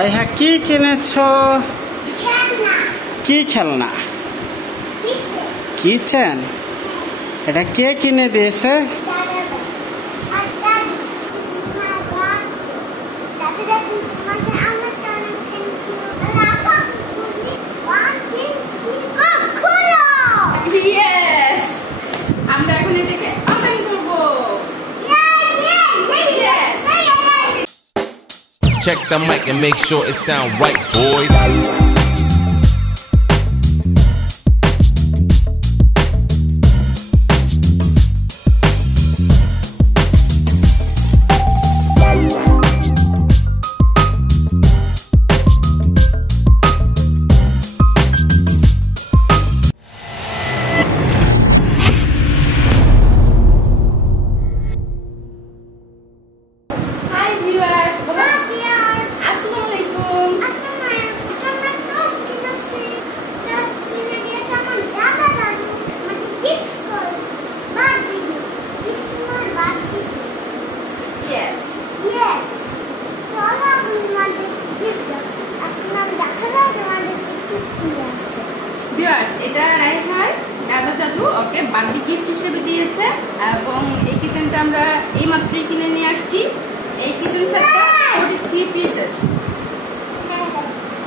রাইহা কি কিনেছো? কি খেলনা? কিচেন। এটা কে কিনে দিয়েছে? আমরা এখন এটাকে ওপেন করব। Check the mic and make sure it sound right, boys. এটা রাইহার দাদা দাদু ওকে বার্থডে গিফট হিসেবে দিয়েছে এবং এই কিচেনটা আমরা এই মাত্রই কিনে নিয়ে আসছি। এই কিচেন সেটটা 43 পিসের,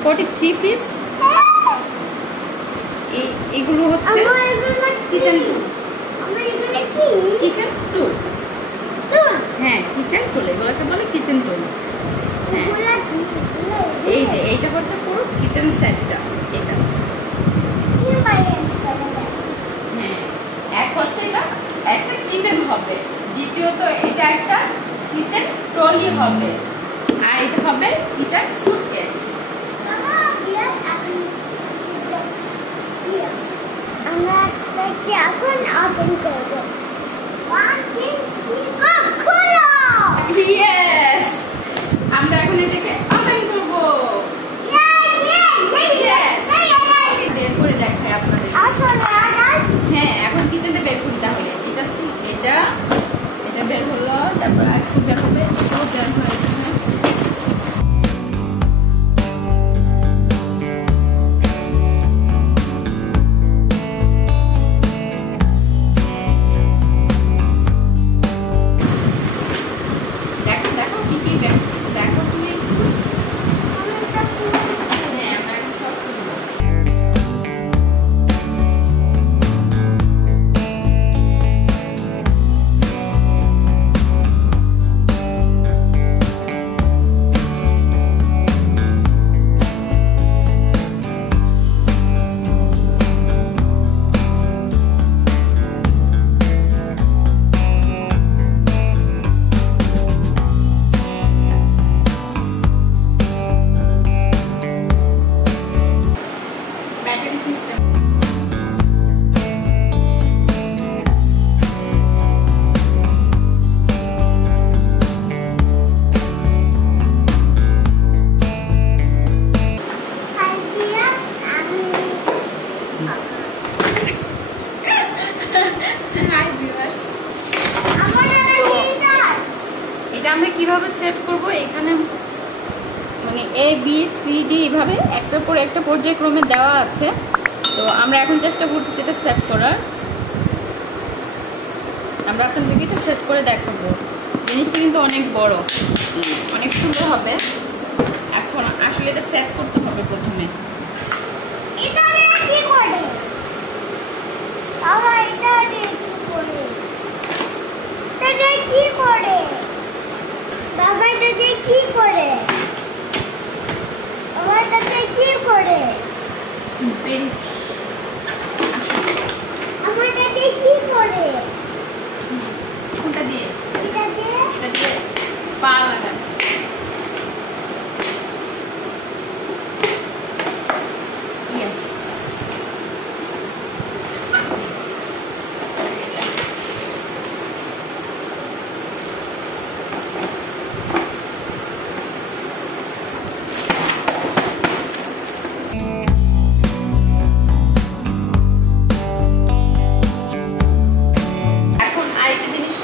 43 পিস। এইগুলো হচ্ছে কিচেন টুল। কিচেন টুল, হ্যাঁ কিচেন টুল, এগুলোকে বলে কিচেন টুল। হ্যাঁ এই যে এইটা হচ্ছে পুরো কিচেন সেটটা। এটা হ্যাঁ এক হচ্ছে এটা একটা কিচেন হবে, দ্বিতীয়ত এটা একটা কিচেন ট্রলি হবে, আর এটা হবে কিচেন সুটকেস। আমরা এখন ওপেন করব। 1 2 3 খোলো। ইয়েস, আমরা এখন এটাকে ওপেন করব। বের করে দেখাই আপনাদের। হ্যাঁ এখন কিচেনটা বের করি তাহলে। এটা ছিল এটা, এটা বের হলো, তারপর আর কি বের হবে? এটাও বের হয়ে যাবে। দেখো দেখো কি কি বের হচ্ছে, দেখো তুমি। হ্যাঁ আমরা এখন সব খুলবো। Battery system. হাই ভিউয়ার্স, এটা আমরা কিভাবে সেট করব? এখানে মানে এ বি সি ডি এভাবে একটার পর একটা পর্যায়ক্রমে দেওয়া আছে। তো আমরা এখন চেষ্টা করতেছি এটা সেট করার। আমরা আপনাদেরকে এটা সেট করে দেখাবো। জিনিসটা কিন্তু অনেক বড়, অনেক সুন্দর হবে। এখন আসলে এটা সেট করতে হবে প্রথমে। এটা কি করে? বাবা এটা কি করে? এটা কি করে? বাবা এটা কি করে? বাবা এটা কি করে? পেরেছি। আমার এটা কি করে? কোনটা দিয়ে? এটা দিয়ে পা লাগান। ইয়েস,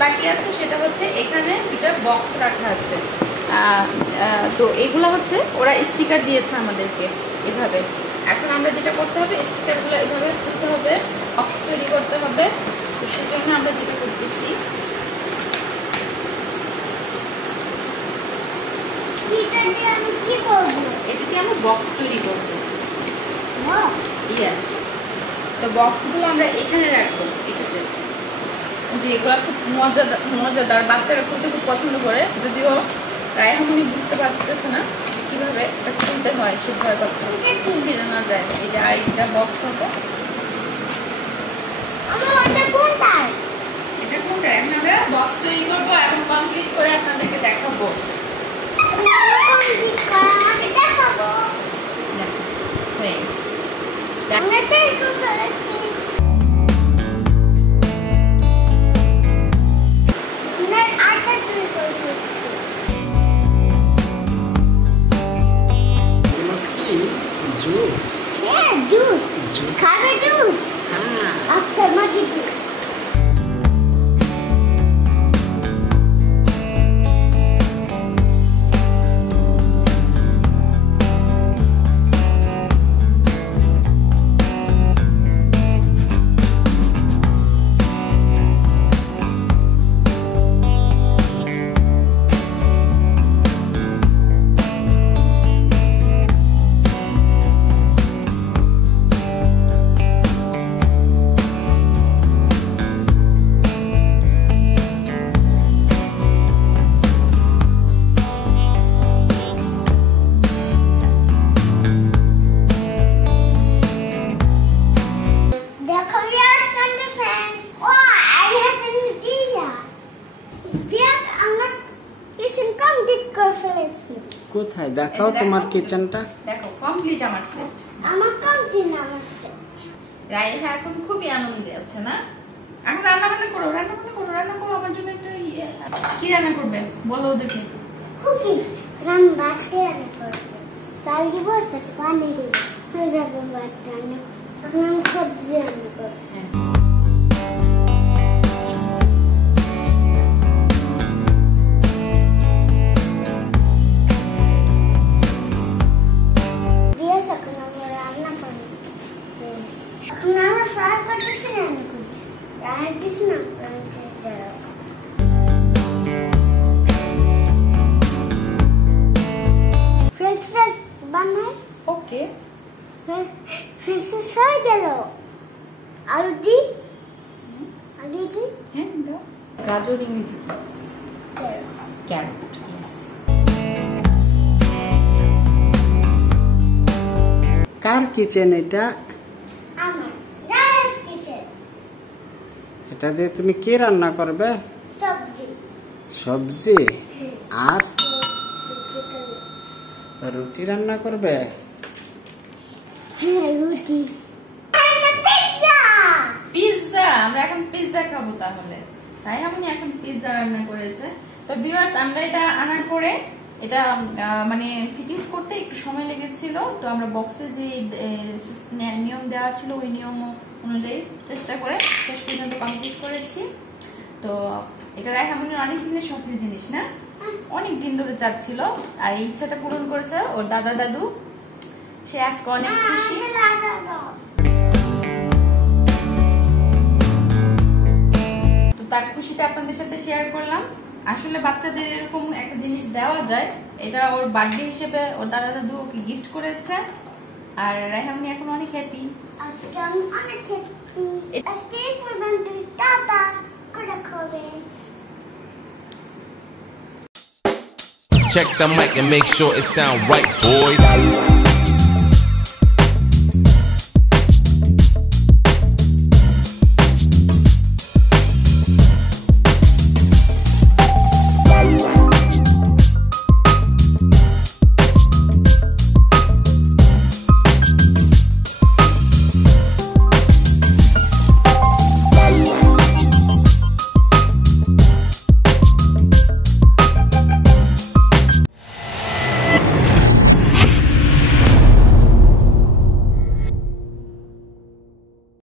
বাকি আছে সেটা হচ্ছে এখানে দুটো বক্স রাখা আছে। তো এগুলো হচ্ছে ওরা স্টিকার দিয়েছে আমাদেরকে এভাবে। এখন আমরা যেটা করতে হবে, স্টিকারগুলো এভাবে করতে হবে, বক্স তৈরি করতে হবে। তো সেই জন্য আমরা যেটা করতেছি, এটা দিয়ে আমরা বক্স তৈরি করবো। ইয়েস, তো বক্সগুলো আমরা এখানে রাখবো। এটাতে যে এগুলো খুব মজাদার, বাচ্চারা খুলতে খুব পছন্দ করে, যদিও রায়হামনি বুঝতে পারতেছে না কিভাবে এটা খুলতে হয়, সে ভয় পাচ্ছে, ছিঁড়ে না যায়। এই যে আরেকটা বক্স হবে, এটা কোনটা? এখন আমরা বক্স তৈরি করবো এবং কমপ্লিট করে আপনাদেরকে দেখাবো। থ্যাঙ্কস। জুস খাবে জুস? আচ্ছা মাগি জুস। কোথায় দেখাও তোমার কিচেনটা? দেখো কমপ্লিট আমার সেট। আমার কমপ্লিট আমার সেট। রাইসা এখন খুবই আনন্দে আছে না? এখন রান্না করো, রান্না করো আমার জন্য একটা কি রান্না করবে বলো ওদেরকে। কুকিজ রান্না করবে, চাল দিব, সাথে পানি দিব, হয়ে যাবে ভাত রান্না। এখন আমি সবজি রান্না করবো। ওকে, হয়ে গেল। আলু দি, হ্যাঁ দাও। গাজর ইংরেজি কি? ক্যারট। ইয়েস। কার কিচেন এটা? আমার রাইস কিচেন। এটা দিয়ে তুমি কি রান্না করবে? সবজি আর রুটি রান্না করবে? রুটি। পিৎজা, আমরা এখন পিৎজা খাবো তাহলে। রায়হামনি এখন পিৎজা রান্না করেছে। তো ভিউয়ার্স, আমরা এটা আনার পরে এটা মানে ফিটিংস করতে একটু সময় লেগেছিল। তো আমরা বক্সে যে নিয়ম দেওয়া ছিল ওই নিয়ম অনুযায়ী চেষ্টা করে শেষ পর্যন্ত কমপ্লিট করেছি। তো এটা রায়হামনির অনেক দিনের শখের জিনিস না, অনেক দিন ধরে চাচ্ছিল, আর এই ইচ্ছাটা পূরণ করেছে ওর দাদা দাদু। সে আজকে অনেক খুশি। তো তার খুশিটা আপনাদের সাথে শেয়ার করলাম। আসলে বাচ্চাদের এরকম একটা জিনিস দেওয়া যায়, এটা ওর বার্থডে হিসেবে ওর দাদা দাদু ওকে গিফট করেছে, আর রায়হামনি এখন অনেক হ্যাপি। আজকে আমি অনেক হ্যাপি। আজকে পর্যন্ত টাটা করে খাবে। Check the mic and make sure it sound right, boys.